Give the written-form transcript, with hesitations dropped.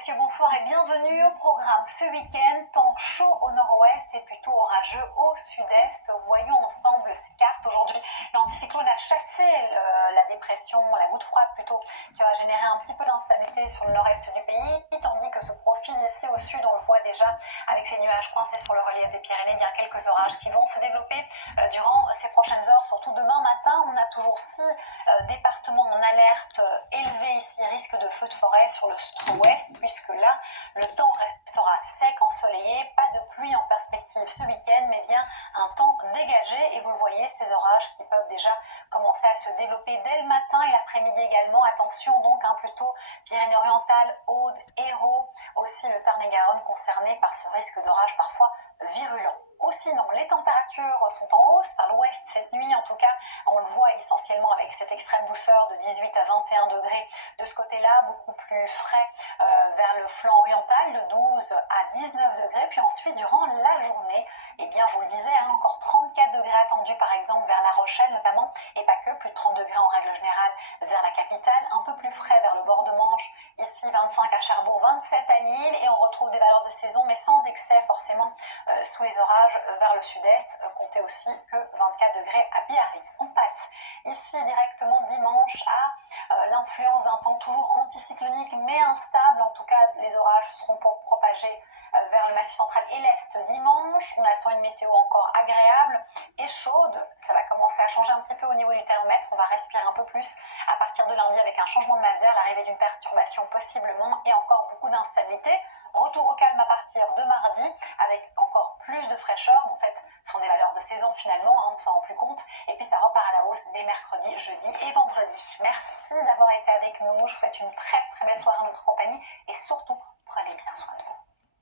messieurs, bonsoir et bienvenue au programme. Ce week-end, temps chaud au nord-ouest et plutôt orageux au sud-est. Voyons ensemble ces cartes. Aujourd'hui, l'anticyclone a chassé la dépression, la goutte froide plutôt, qui va générer un petit peu d'instabilité sur le nord-est du pays, tandis que se profile ici au sud, on le voit déjà avec ces nuages coincés sur le relief des Pyrénées, bien quelques orages qui vont se développer durant ces prochaines heures, surtout demain matin. On a toujours 6 départements en alerte élevée ici, risque de feux de forêt sur le ouest, puisque là, le temps restera sec, ensoleillé, pas de pluie en perspective ce week-end, mais bien un temps dégagé. Et vous le voyez, ces orages qui peuvent déjà commencer à se développer dès le matin et l'après-midi également. Attention donc, plutôt Pyrénées-Orientales, Aude, Hérault, aussi le Tarn-et-Garonne concerné par ce risque d'orage parfois virulent. Aussi, non, les températures sont en hausse par l'ouest cette nuit, en tout cas, on le voit essentiellement avec cette extrême douceur de 18 à 21 degrés de ce côté-là, beaucoup plus frais vers le flanc oriental, de 12 à 19 degrés, puis ensuite, durant la journée, eh bien, je vous le disais, encore 34 degrés attendus, par exemple, vers La Rochelle notamment, et pas que, plus de 30 degrés en règle générale vers la capitale, un peu plus frais vers le bord de Manche, ici 25 à Cherbourg, 27 à Lille, et on retrouve des valeurs de saison, mais sans excès forcément sous les orages vers le sud-est, comptez aussi que 24 degrés à Biarritz. On passe ici directement dimanche à l'influence d'un temps toujours anticyclonique mais instable. En tout cas, les orages seront propagés vers le massif central et l'est dimanche. On attend une météo encore agréable et chaude. Ça va commencer à changer un petit peu au niveau du thermomètre. On va respirer un peu plus à partir de lundi avec un changement de masse d'air, l'arrivée d'une perturbation possiblement et encore beaucoup d'instabilité. Retour au calme à partir de mardi avec encore plus de fraîcheur. En fait, ce sont des valeurs de saison finalement, on ne s'en rend plus compte. Et puis ça repart à la hausse dès mercredi, jeudi et vendredi. Merci d'avoir été avec nous. Je vous souhaite une très très belle soirée en notre compagnie et surtout